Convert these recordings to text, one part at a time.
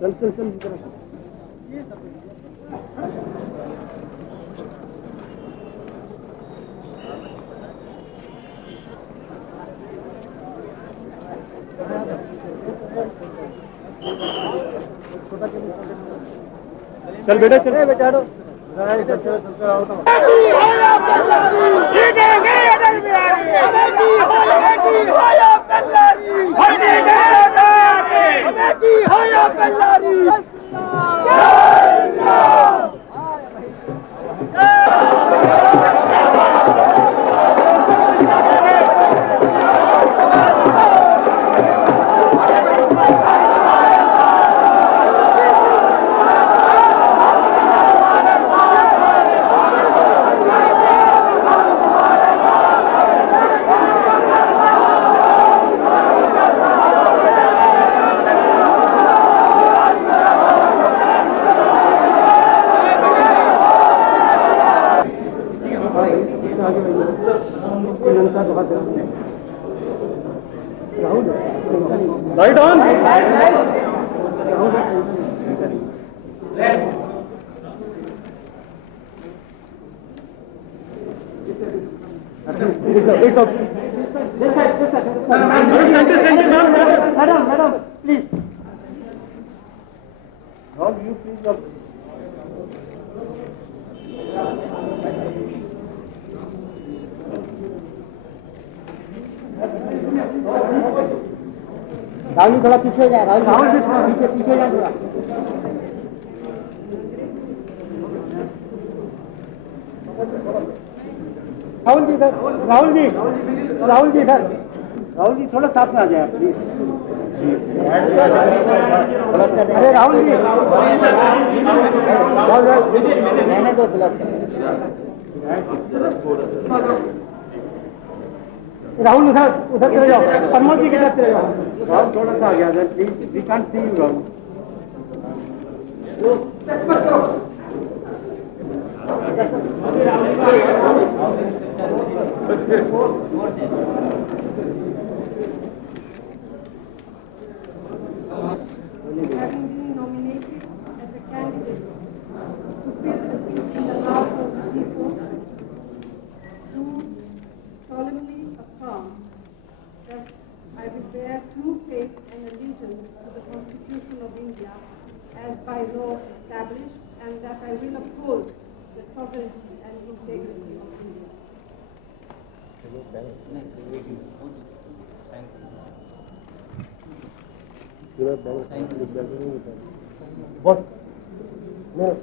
चल चल चल चल बेटा चल बेटा हटो Light on. Madam, please. Rahul, you please. Rahul ji थोड़ा पीछे जाए राहुल जी थोड़ा पीछे जाए थोड़ा राहुल जी इधर राहुल जी थोड़ा साथ में आ जाए प्लीज अरे राहुल जी मैंने तो गलत राहुल उधर चले जाओ प्रमोद जी की तरफ चले जाओ राहुल थोड़ा सा आ गया please we can't see you Rahul Having been nominated as a candidate to fill a seat in the House of the People, do solemnly affirm that I will bear true faith and allegiance to the Constitution of India as by law established, and that I will uphold the sovereignty and integrity of India. What? No.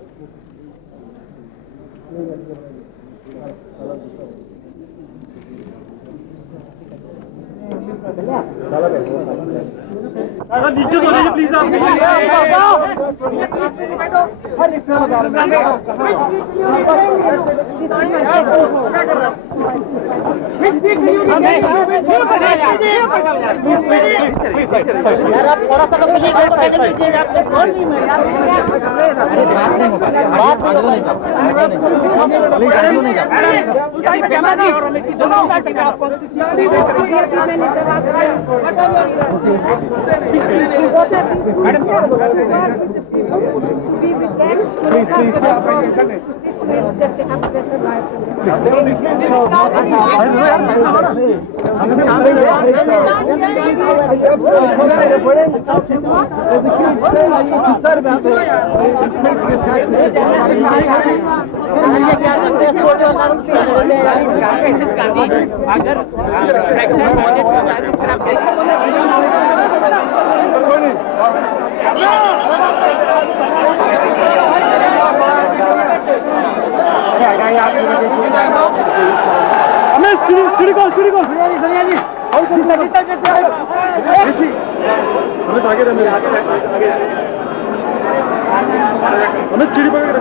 नीचे तो नहीं please आप अमित सीढ़ी पकड़